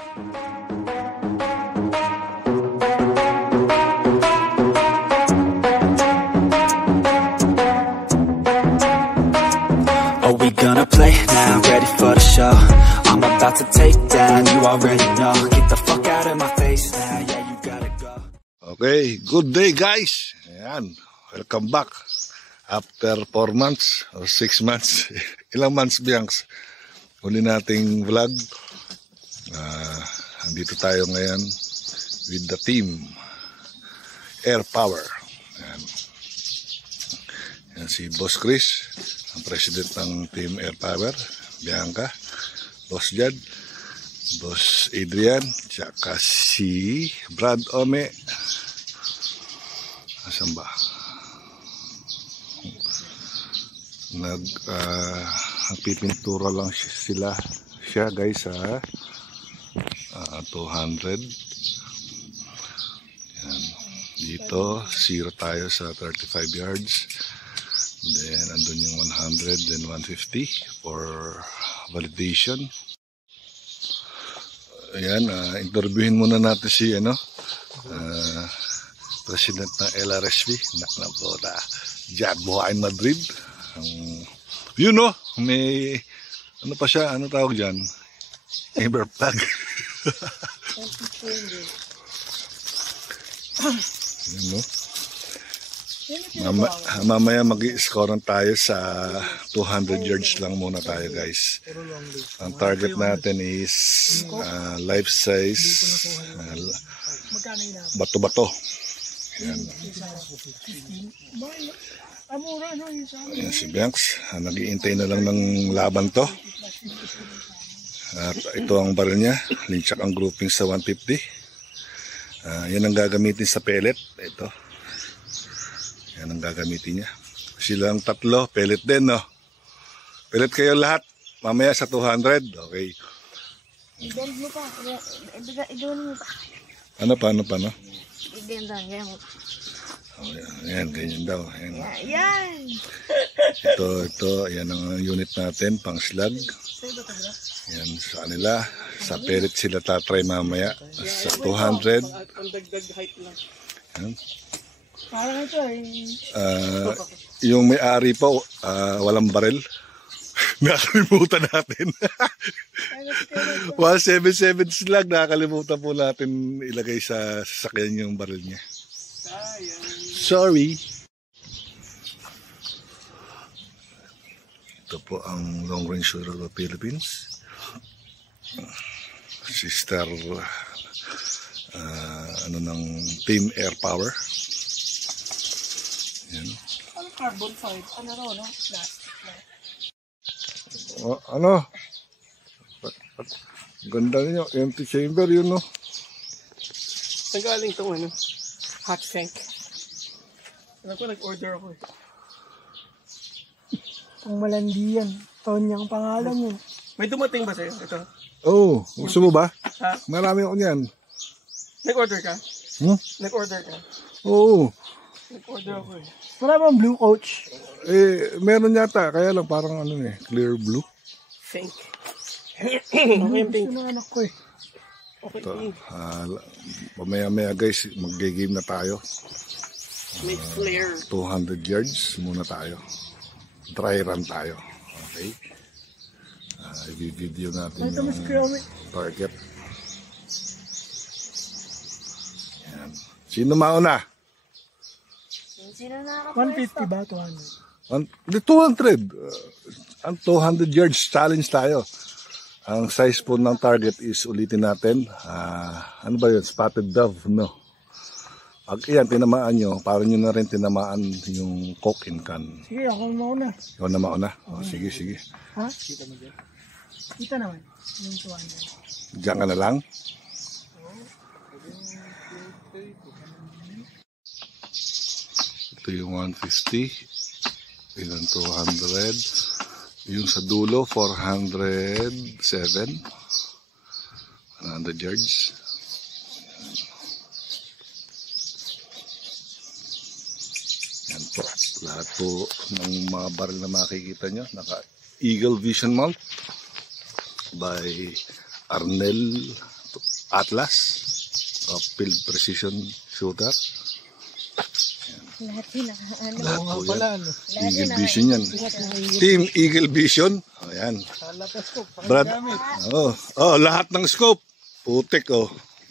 Are we gonna play now? Ready for the show? I'm about to take down, you already know. Get the fuck out of my face now, yeah, you gotta go. Okay, good day guys. Ayan, welcome back. After 4 months or 6 months. Ilang months, Bianx? Huli nating vlog. Andito tayo ngayon with the team Air Power. Ayan. Ayan si Boss Chris, ang president ng team Air Power. Bianca, Boss Jad, Boss Adrian, tsaka si Brad Ome. Asan ba? Nagpipintura lang siya guys sa 200. Yan. Dito 0 tayo sa 35 yards, then andun yung 100, then 150 for validation. Ayan, interviewin muna natin si president ng LRSP na Jad Buhain Madrid. You know, may ano pa siya, ano tawag dyan? Amber plug. Yun, no? Mamaya mag-i-score tayo sa 200 yards lang muna tayo guys. Ang target natin is life size bato-bato. Yan. Ayan si Bianx, nag-iintay na lang ng laban to. At ito ang baril niya, linchak ang grouping sa 150. Yan ang gagamitin sa pellet. Ito, yan ang gagamitin niya. Silang tatlo, pellet din, no? Pellet kayo lahat, mamaya sa 200. Okay. Idol mo pa. Ano pa, ano pa, no? Idol mo. Ayan, ganyan daw. Ayan. Yan! Ito, ayan ang unit natin, pang slag. Ayan, sa kanila. Sa pellet sila tatry mamaya. Sa 200. Ayan. Parang ito yung may-ari po, walang baril. Nakalimutan natin. 177 slag, nakalimutan po natin ilagay sa sasakyan yung baril niya. Sorry. Ito po ang long range shooter of the Philippines. Sister ng Team Air Power. Yan. Ano carbon fiber? Ano ro, no? Plastic. Ano? Ganda niyo, empty chamber yun, no? Saan galing itong hot sink? Alam ko, nag-order ako eh. Pang malandi yan. Tonya ang pangalan niya. May dumating ba sa'yo? Ito? Oo, gusto mo ba? Ha? Marami ako niyan. Nag-order ka? Nag-order ka? Oo. Nag-order ako eh. Wala bang blue coach? Meron yata, kaya lang parang clear blue. Fake. Gusto ng anak ko eh. Okay. Mamaya guys, mag-game na tayo. May flare. 200 yards muna tayo. Dry run tayo. Okay. I-video natin yung target. Yan. Sino mauna? Sino nakaka-150 ba? 200. Ang 200 yards challenge tayo. Ang size po ng target is, ulitin natin, ano ba yun? Spotted dove, no? Pag iyan, tinamaan nyo, para nyo na rin tinamaan yung coke in can. Sige, ako mauna. Ikaw na mauna? Oh, sige, sige. Ha? Kita mo dyan? Kita naman. Yung 200. Diyan ka na lang? Ito yung 150. Ilan 200. Yung sa dulo, 407. 100 yards. Yan po. Lahat po ng mga baril na makikita nyo, naka Eagle Vision Mount by Arnel Atlas. Field Precision Shooter. Lahat sila. Ano? Lahat po pala, yan. ano? Eagle Vision yan. Team Eagle Vision. Ayan. Brad. Lahat ng scope. Putik,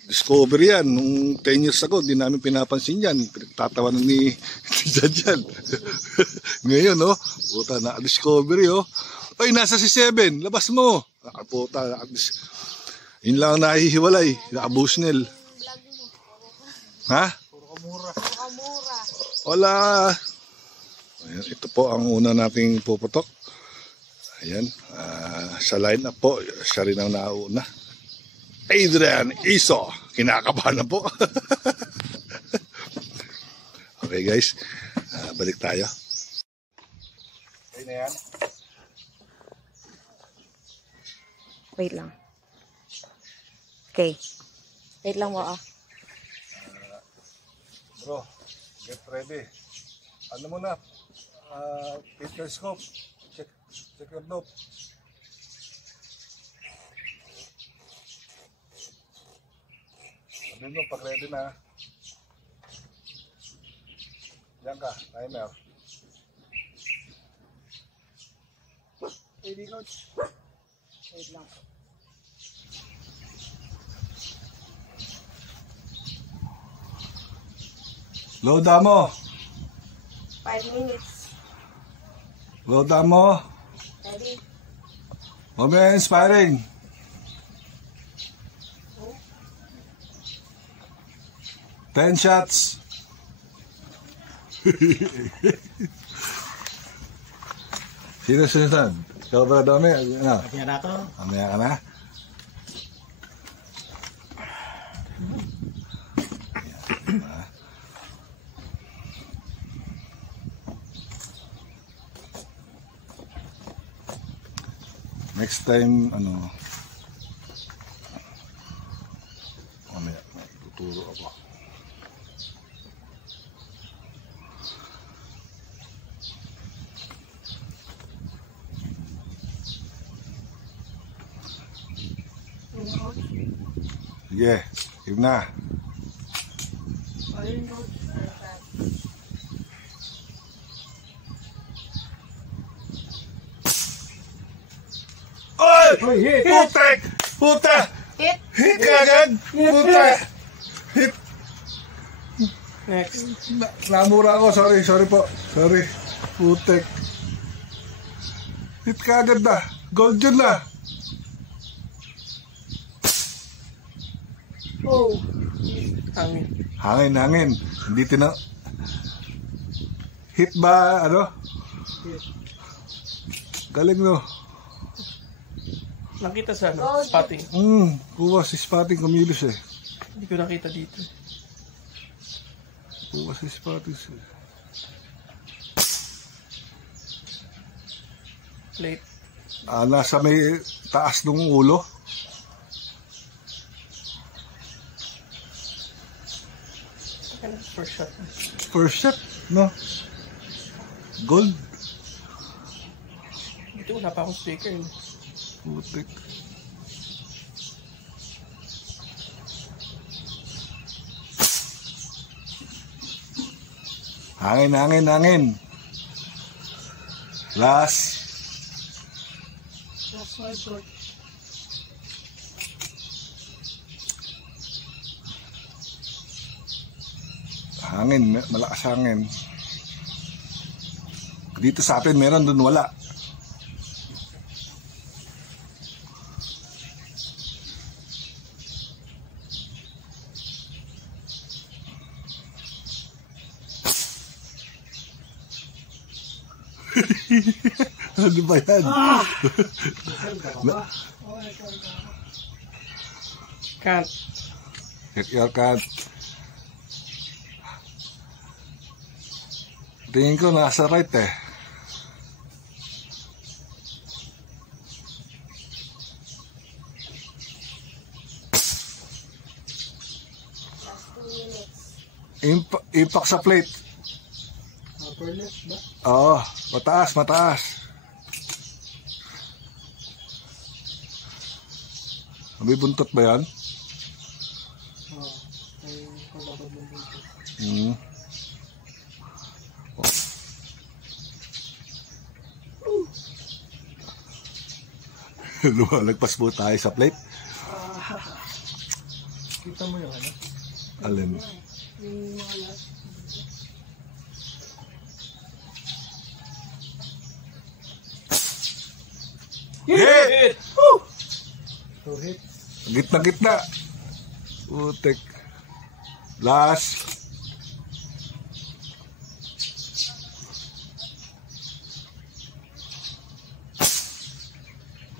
Discovery yan. Nung 10 years ago, di namin pinapansin yan. Pinagtatawanan ni Jadjan. Ngayon, puta, na-discovery, Ay, nasa si 7. Labas mo. Puta, yun lang nahihiwalay. Naka-busnel. Ha? Wala. Ayan, ito po ang una nating puputok. Ayan. Sa line-up po, siya rin ang nauna. Adrian Iso. Kinakabahan na po. Okay guys. Balik tayo. Okay na yan. Wait lang. Okay. Wait lang mo Bro, get ready. Ano muna? Hit your scope. Check your dope. Sabihin mo, pag ready na. Diyan ka, timer. Ready, coach? Wait lang. Loada mo. 5 minutes. Loada mo. Ready? Mamaya inspiring. Ten shots. Sino sunod? Ikaw ba dami? Ano? Kaya na to. Mamaya ka na? Next time, mamaya, tuturo ako. Sige, game na. Ayun, coach. Oy! hit! Putek! Puta! Hit! Hit ka agad! Puta! Hit! Next. Namura ako, sorry po. Sorry. Putek. Hit ka agad na. Gold yun na. Oh! Hangin. Hangin. Hindi hit ba, Galing no. Nakita sa spotting. Kuha si spotting kumilos eh. Hindi ko nakita dito. Kuha si spotting. Late. Nasa may taas ng ulo. First shot. First shot, no? Gold. Dito wala pa akong speaker. Putik. Hangin. Last. Last one, coach. Hangin, malakas hangin. Dito sa atin meron, dun wala. Ano ba yan? Can't. Hit your card. Tingin ko nasa right eh. Impact sa plate. Upper left ba? Oo, mataas. May buntot ba yan? Lumalagpas po tayo sa plate. Kita mo yung ano? Alin? Hit! Two hits. Gitna-gitna. Utek. Last.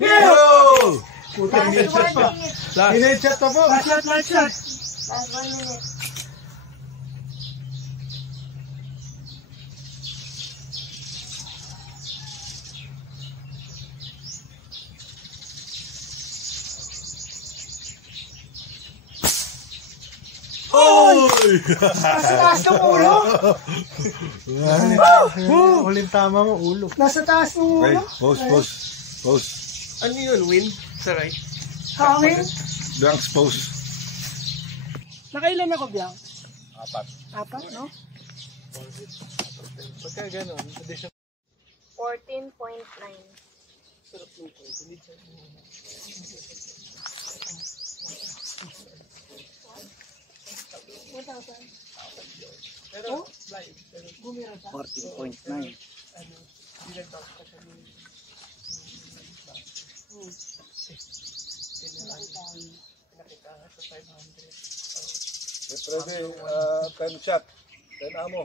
Yo! Puta, Last hinheadshot pa. 1 minute. Hinheadshot pa po. Last shot, last shot. Last 1 minute. Nasa taas ng ulo. Huling tama mo, ulo. Nasa taas ng Okay, ulo. pose. Ano yun? Win? Sa right? Hangin. Blanks pose. Nakailan ako, Biang? Apat. Apat, no? Pagka gano'n, addition. 14.9. Pero, 14.9. Ready, 10 shot. 10 amo.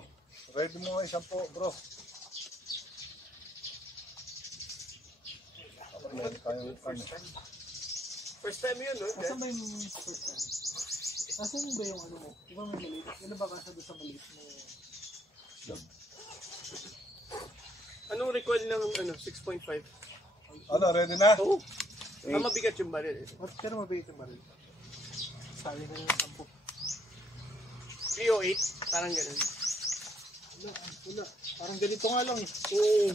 Ready mo isang po, bro. First time yun, no? Asan ba yung first time? Asan ba yung ano mo? Diba may maliit? Ano ba kasado sa maliit mo? Anong recoil ng ano, 6.5? Ano, ready na? Oo. Mabigat yung baril eh. Pero mabigat yung baril. Sabi na yung 10. 308, parang ganun. Wala. Parang ganito nga lang eh. Oo.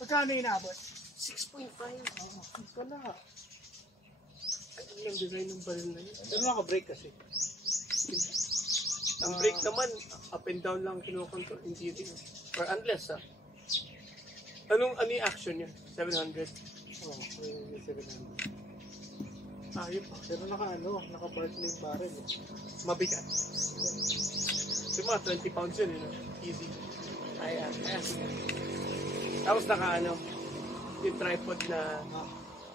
Pagkano inaabot? 6.5. Wala. Ano yung design ng baril na yun? Pero naka-break kasi. Ang brake naman, up and down lang kinukontrol, hindi rin. Or unless, ano yung action niya? 700? Oo, may 700. Ayun pa. Pero naka-bartley yung barrel eh. Mabigat. So mga 20 pounds yun, easy. Kaya sige. Tapos yung tripod na...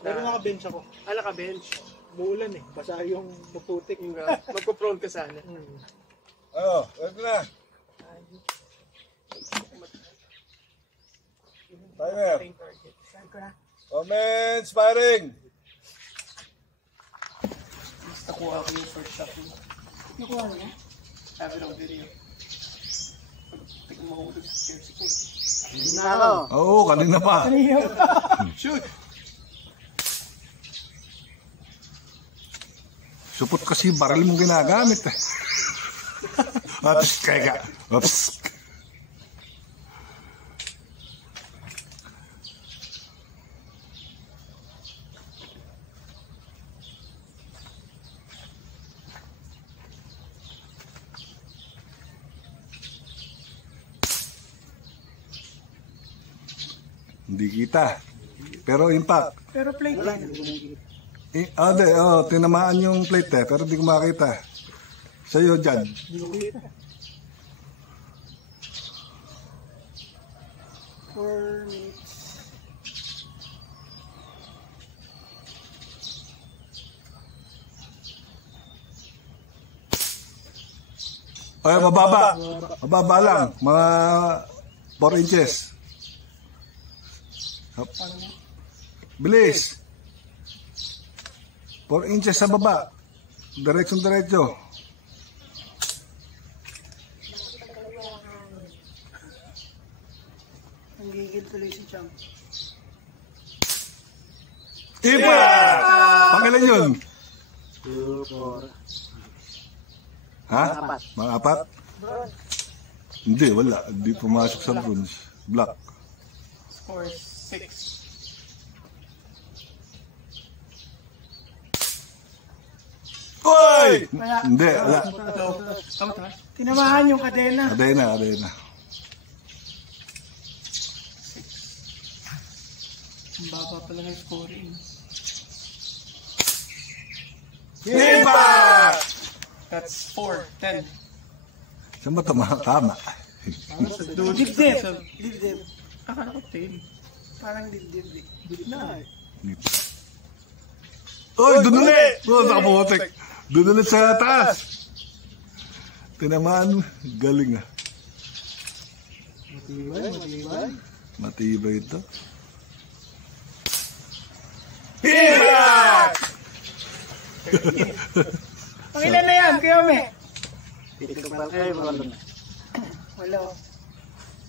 Pero naka-bench ako. Naka-bench. Muulan eh. Basa yung maputik. Magpo-prone ka sana. Ano, ready na? Timer. Comments, firing. Nakuha ko yung first shot mo. Nakuha mo na? Sabi ng video. Tignan mo mahulog sa jersey ko. Na ako. Oo, kanina pa. Shoot! Supot kasi baril mong ginagamit eh. Oops, kaya. Oops. Hindi kita. Pero impact. Pero plate lang. Tinamaan yung plate eh, pero di ko makita. Sa'yo dyan. For minutes. Ay, mababa. Mababa lang. Mga 4 inches. Hop. Bilis. 4 inches sa baba. Diretso. Ang gigil tuloy si Cham. Iba! Pangilan yun? 2, 4. Ha? Mga 4? Hindi, wala. Hindi pumasok sa bronze. Black. Score 6. Oy! Oy! Hindi, wala. Tinamahan yung kadena. Adena. Ang baba pala ng scoring. Impact! That's 4, 10. Saan ba tama? Dibdib. Dibdib. Akala ko 10. Parang dibdib. Na. Oy, doon ulit! Oh, nakapumotek. Doon ulit sa taas. Tinamaan. Galing ah. Matibay ito. Impact! Pangilan na yan, Kuya Me? Wala.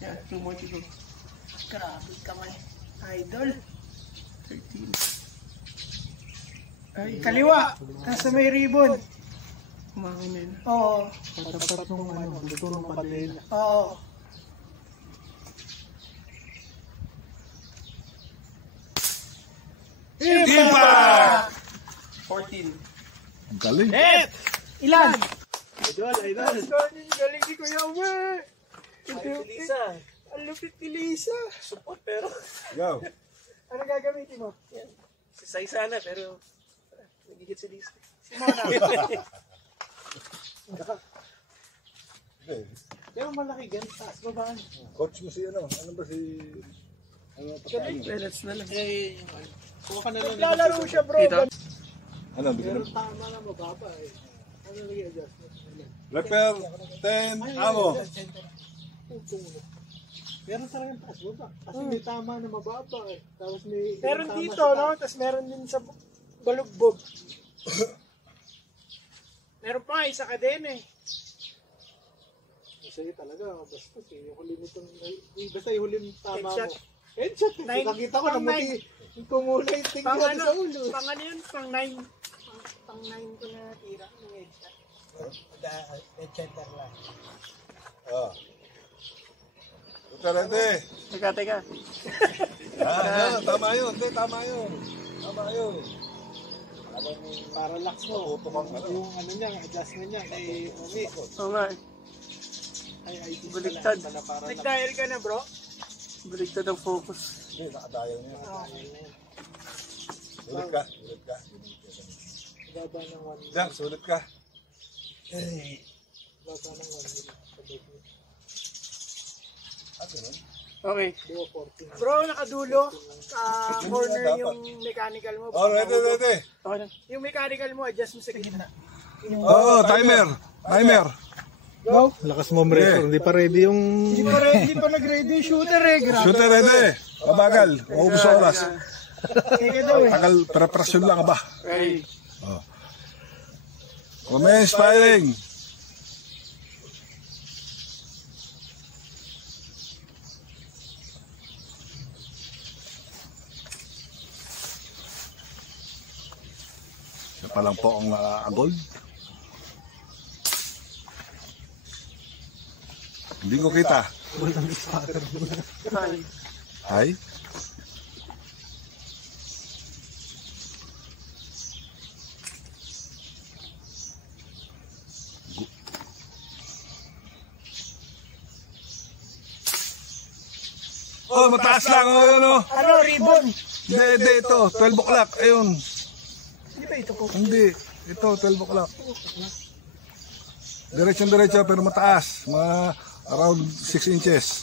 Yeah, 2 more to go. Grabe kamay. Idol. 13. Ay, kaliwa. Nasa may ribbon. Kumangin na yun. Oo. Tapat nung luto ng padena. Oo. Impact! 14. Galing. Ilan? Idol. Galing si Kuya Me. Lisa. Ang lupit ni Lisa. Support pero. Go. Ano gagamitin mo? Si Sai sana pero. Nagigit si Lisa. Pero malaki gan. Taas babaan. Coach mo si ano? Ano ba si... Ano pa Let's na lang. Kuha ka na lang. Lalaro siya bro. Dito. Ano? Bigyan ng Tama na mababa eh. Ano lagi adjustment? Repair 10 amo. Meron talagang taas baba. Kasi may tama na mababa eh. Tapos may... Meron dito no? Tapos meron din sa balugbog. Meron pa isa ka din eh. Masaya talaga. Basta yung huli nitong... Basta yung huli ng tama mo. Headshot. Nakita ko na mati. Kumulay yung tingnan sa ulo. Pang ano yun? Pang 9. Pang 9 ko na tira. Yung headshot. Headshot lang. Oh. Repair, Teka. tama yun. Tama yun. Para lax mo. Yung ano niya, adjustment niya. Kay Omi. Oo nga. Ay, Baliktad. Nag-dial ka na bro? Baliktad ang focus. Hindi, nakadayaw niya. Sulit ka. Baba ng 1 minute. Diyan, sulit ka. Baba ng 1 minute. Okay. Bro, nakadulo. Corner yung mechanical mo. Oh, ready. Okay na. Yung mechanical mo, adjust mo sa gitna. Oo, timer. Go. Lakas mo, Mreso. Hindi pa ready yung... Hindi pa nag-ready yung shooter eh. Grabe. Shooter ready. Mabagal. Maubos sa oras. Teka daw eh. Tagal, preparasyon lang ba? Ready. Commence firing. Siya pa lang po ang gold. Hindi ko kita. Hi. Oh, mataas lang. Oh, ano? Ano, ribbon? Hindi, ito. 12 o'clock. Ayun. Hindi ba ito po? Hindi. Ito, 12 o'clock. Diretso pero mataas. Mga around 6 inches.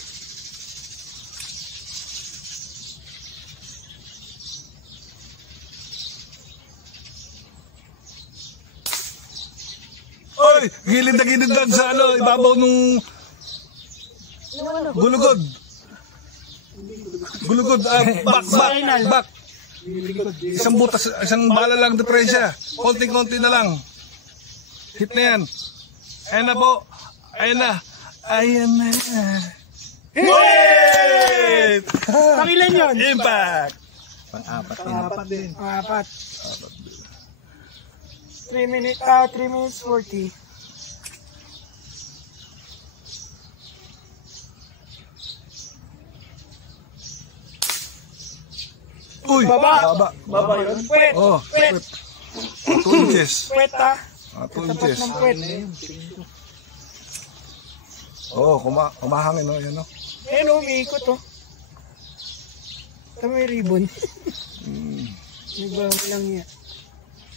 Oy! Gilid na gilid lang sa ano, ibabaw nung gulugod. Gulugod, back. Isang butas, isang bala lang diferensya. Konting-konti na lang. Hit na yan. Ayan na po. Ayan na. Hit! Pangilan yun? Impact! Pang-apat din. Apat. 3 minutes 40. Uy! Baba yun? Pwet. Oh, Pwet. 2 inches. Pwet ah. 2 Tapat inches. ng puwet. Oo, kumahangin, no? Yan, no? Ayan o, umiikot o. Ito may ribbon. Ibang lang yan.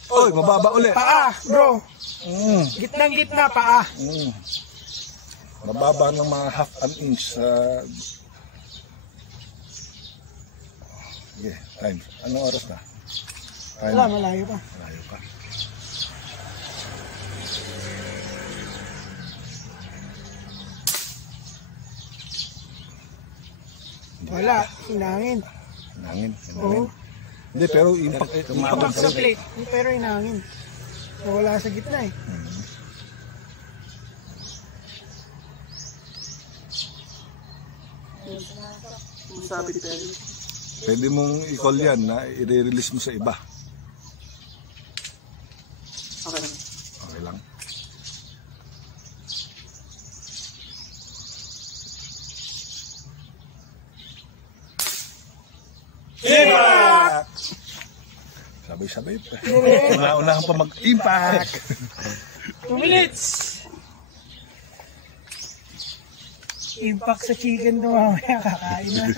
Oy, mababa uli. Paa, bro. Mm. Gitnang-gitna, paa. Mm. Mababa ng mga half an inch. Okay, time. Anong oras na? Time. Wala, malayo pa. Malayo pa. Wala, hinangin. Hangin. Oo. Hindi, pero impact. Impact sa plate. Pero hinangin. Wala sa gitna eh. Sabi ni Pedro. Pwede mong i-call yan na i-release mo sa iba. Okay lang. Okay lang. Impact! Sabay-sabay pa. Una-unahan pa mag-impact. 2 minutes! Impact sa chicken to mamaya. Kakain na.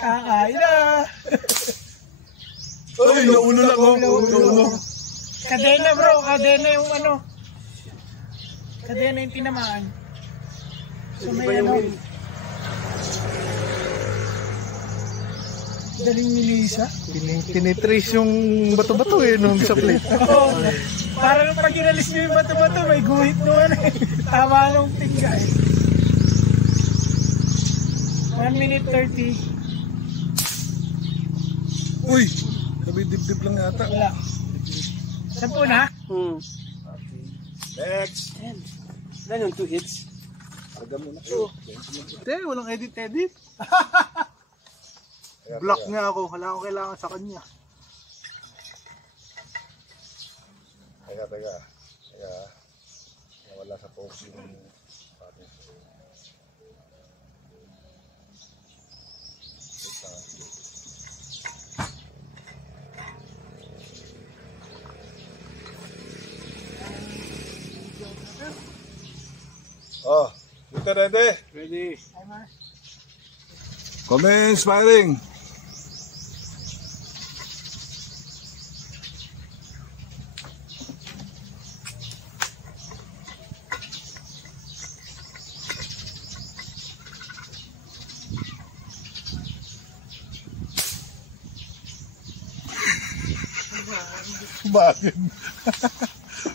Kakain na. Uy, nauno lang oh. Nauno. Kadena bro. Kadena yung ano. Kadena yung tinamaan. So may ano. Daling ni Lisa. Tinitrace yung bato-bato eh nung sa plate. Oo. Parang pag inalis nyo yung bato-bato, may guhit naman eh. Tama nung tingga eh. 1 minute 30. Uy, sabi dibdib lang yata. Wala. 10 na? Next. Then yung 2 hits. Hindi, walang edit. Block niya ako. Wala akong kailangan sa kanya. Teka. Wala sa post yung ating. Oh, you ready? Ready. Commence firing. Bakit?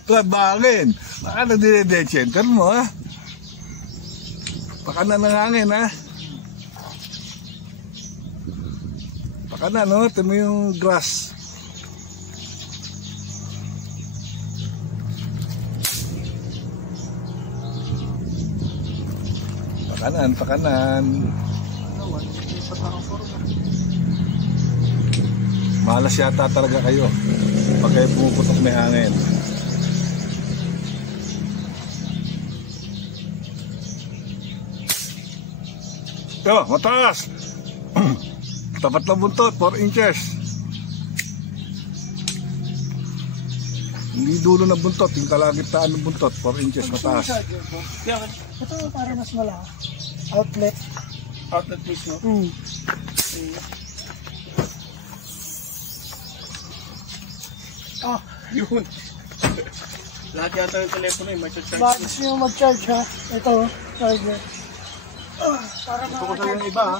Bakit? Baka nagdidecenter mo ha? Baka na nangangin ha? Baka na no? Ito mo yung grass. Pakanan. Malas yata talaga kayo pag kayo pumuputok may hangin. Ito, mataas. Tapat na buntot, 4 inches. Hindi dulo na buntot, yung kalagitnaan ng buntot, 4 inches mataas. Ito para mas malaki. Outlet. Outlet please, no? Ah, Yun. Lahat yata yung telepono yung mag-charge. bakit gusto nyo mag-charge ha? Ito, charger. Para Ito ko sa yung iba ha.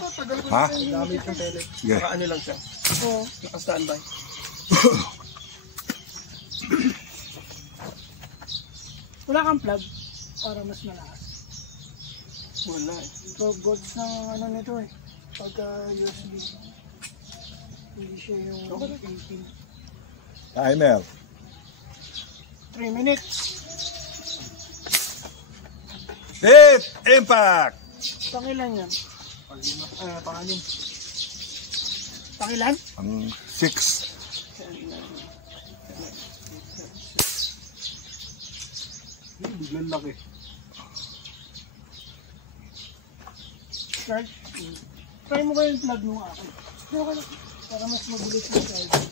Ha? Gamit yung tele. Yeah. Naka ano lang siya. Oo. Naka-standby. Wala kang plug para mas malakas. Wala eh. 12 volts ng ano nito eh. Pagka USB. Hindi siya yung 18. Timer. 3 minutes. Hit! Impact! Pangilan yan? Pangalim. Pangilan? Ang 6. Biglang laki. Start. Try mo kayo yung plug nung akin. Okay lang. Para mas mabilis yung charge.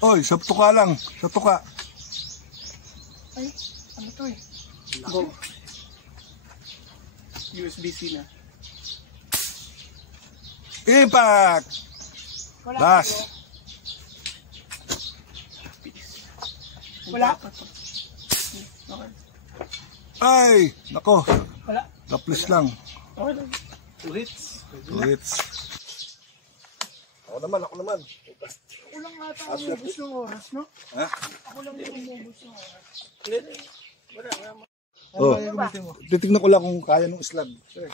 Oy, sa tuka lang. Sa tuka. Ay, ano to eh? Go. USB-C na. Impact! Wala. Last! Wala. Okay. Ay! Nako! Wala. Taplis lang. Okay lang. 2 hits. Ulit. Ako naman. Ako lang ata ang umubos ng oras, no? Ha? Ako lang yung umubos ng oras. Hindi. Wala. Oh, titignan ko lang kung kaya ng slab. Sir.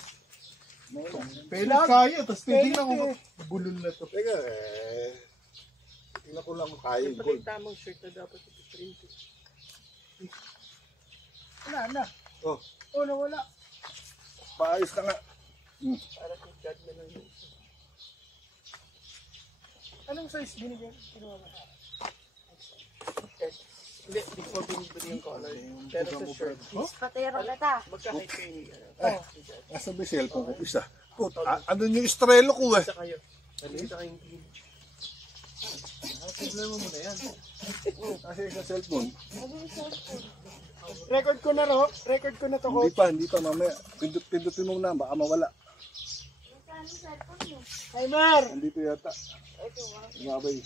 Pero kaya, tapos titignan ko bulol na to. Teka, titignan ko lang kung kaya yung Pati gold. yung tamang shirt na dapat ito-print. Wala na. Oh, Oh, nawala. paayos na nga. Para kung God na lang yun. Anong size binigyan? Kinuha mo? Hindi, di ko binibili yung color. Pero sa shirt, Patero kita. magkahit kayo ni Nasa may cellphone ko isa. Put, ano yung estrelo ko eh. Isa kayo. Isa kayong team. Problema mo na yan. Kasi sa cellphone. Record ko na ro. Record ko na to, Hindi coach. pa mamaya. Pindutin mo na, baka mawala. Timer! Nandito yata. Ngabay.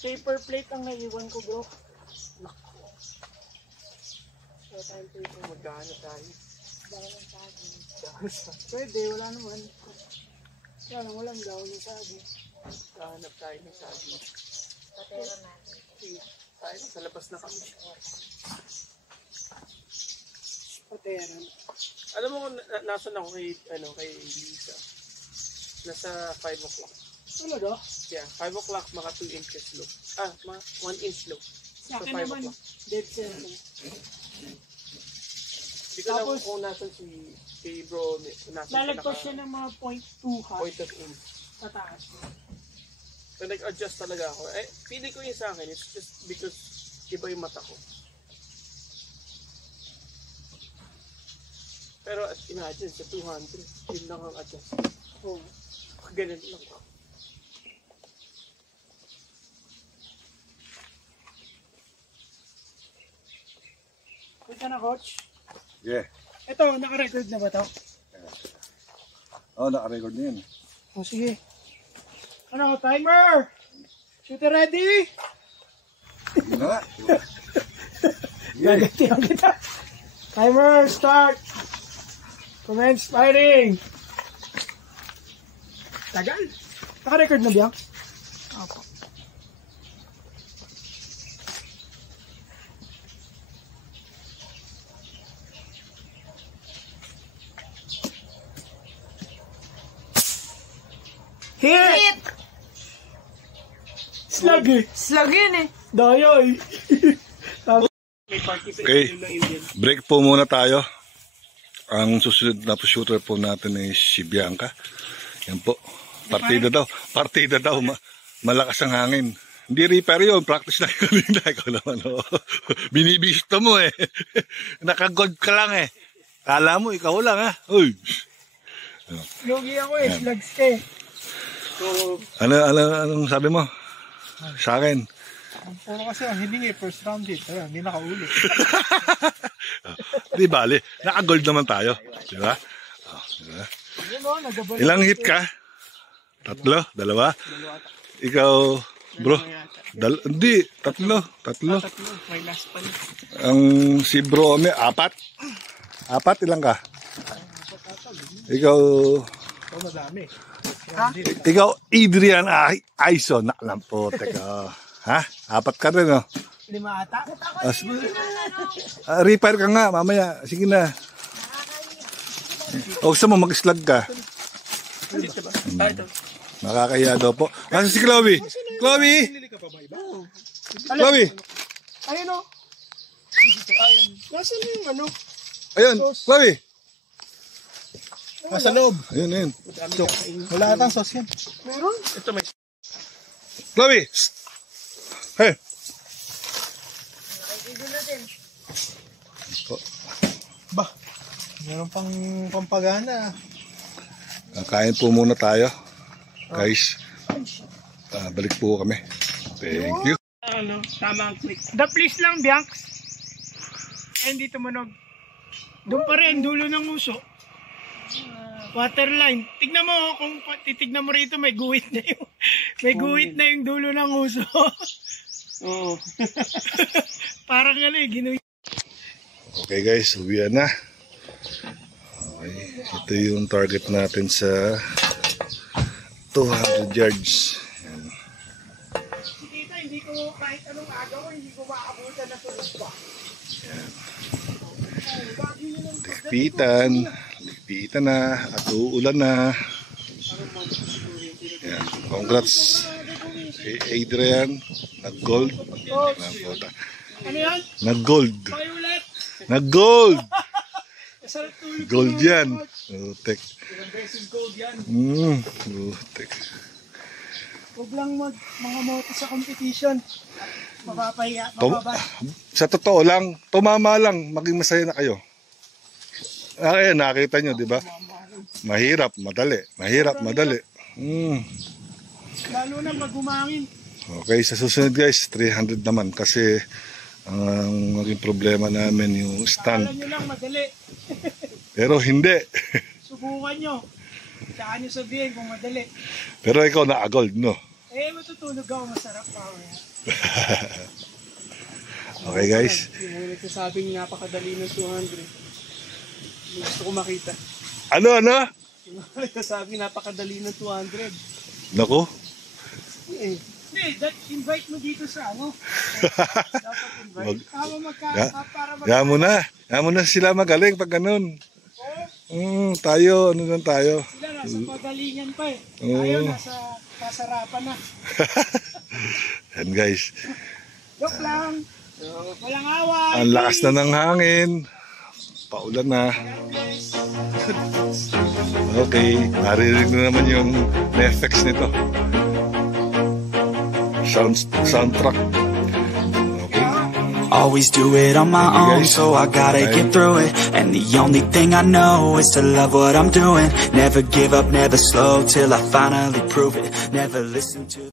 Paper plate ang naiwan ko, bro. Wala tayong paper, magkano tayo. Pwede, wala naman. Wala lang, walang daw ng sabi. Kahanap tayo ng sabi. Patero natin. Tayo, sa labas na kami. Pateran. Alam mo kung nasan ako kay Lisa? Nasa 5 o'clock. Talaga? Yeah, 5 o'clock, mga 2 inches low. Mga 1 inch low. Sa akin 5 naman, o'clock. dead center. Hindi ko alam Tapos, kung nasan si bro, nasan Lalagpas siya ng mga 0.2 hat point of aim. pataas. So nag-adjust talaga ako. Pili ko yung sa akin, it's just because iba yung mata ko. Pero imagine, sa 200, yun lang ang adjust. Oh. Ganun lang. Punta na, coach. Yeah. Ito, naka-record na ba to? Oh, naka-record na yun. Oh, sige. Ano, timer! Shooter ready? Yun na nga. Gagantihan kita. Timer, start! Commence firing! Tagal. Naka-record na ba? Opo. Hit! Slug eh. Slug yun eh. Daya eh. May party sa Okay. ng Indian. Break po muna tayo. Ang susunod na shooter po natin ay si Bianca. Yan po. Partida daw. Partida daw. Malakas ang hangin. Hindi repair yun. Practice na yun. Ikaw naman. Oh. Binibisto mo eh. Nakagod ka lang eh. Kala mo, ikaw lang ha. Uy. Yogi ako eh. Slugs ka eh. So, Anong sabi mo? Sa akin. Puro kasi ang hiningi, first round hit. Ayan, hindi nakauli. Di bali. Nakagold naman tayo. Di ba? Oh, diba? Yun o, nagabalik. Ilang hit ka? 3? 2? Ikaw, bro? Hindi, 3. tatlo, may last pa niya. Ang si bro, may 4. 4, ilang ka? Ikaw, Oh, madami. ikaw, Adrian Aison. Naklam po, teka. Ha? 4 ka rin, oh. 5 ata. Repair ka nga, mamaya. Sige na. O, gusto mo, mag-slug ka. Dito ba? Ito. Nakakahiya daw po. Nasaan si Chloe? Chloe! Chloe! Ayun o. Nasaan yung ano? Ayun, Chloe! Nasa loob. Ayun, ayun. Wala atang sauce yan. Meron? Ito may Chloe! Hey! Ba, meron pang pampagana. Kain po muna tayo. Guys, balik po kami. Thank you. tama ang click. The please lang, Bianx. hindi tumunog. Doon pa rin, dulo ng uso. Waterline. Tignan mo, kung titignan mo rito, may guhit na yung, may guhit na yung dulo ng uso. Oo. Parang ginuhit. Okay guys, uwian na. Okay, ito yung target natin sa 200 yards. Yan. Kita, hindi ko kahit anong agaw, hindi ko maabutan na tulog pa. Ligpitan na at uulan na. Yan. Congrats kay Adrian, nag-gold. Ano yan? Nag-gold. Violet! Nag-gold! Kasal tulog. Gold yan. Utek. Ilang beses gold yan. Utek. Huwag lang mga moto sa competition. Mapapahiya, Tum- mababa. Sa totoo lang, tumama lang, maging masaya na kayo. Ayan, nakita nyo, di ba? Mahirap, madali. Mahirap, madali. Lalo na pag umangin. Okay, sa susunod guys, 300 naman kasi ang maging problema namin yung stand. Akala nyo lang madali. Pero hindi. Subukan nyo. Saan nyo sabihin kung madali. Pero ikaw na-gold, no? Eh, matutulog ako. Masarap pa ako. Okay guys. Yung nagsasabing napakadali ng 200. Gusto ko makita. Ano? Yung nagsasabing napakadali ng 200. Naku. Hindi, invite mo dito sa ano. Dapat invite. Para Kaya mo na sila magaling pag ganun. Tayo, ano lang tayo. Sila nasa pagalingan pa eh. Oo. Tayo nasa kasarapan na. Yan guys. Joke lang. Walang away. Ang lakas na ng hangin. Paulan na. Okay, naririnig na naman yung effects nito. Soundtrack. Okay. Always do it on my own, so I gotta get through it. And the only thing I know is to love what I'm doing. Never give up, never slow, till I finally prove it. Never listen to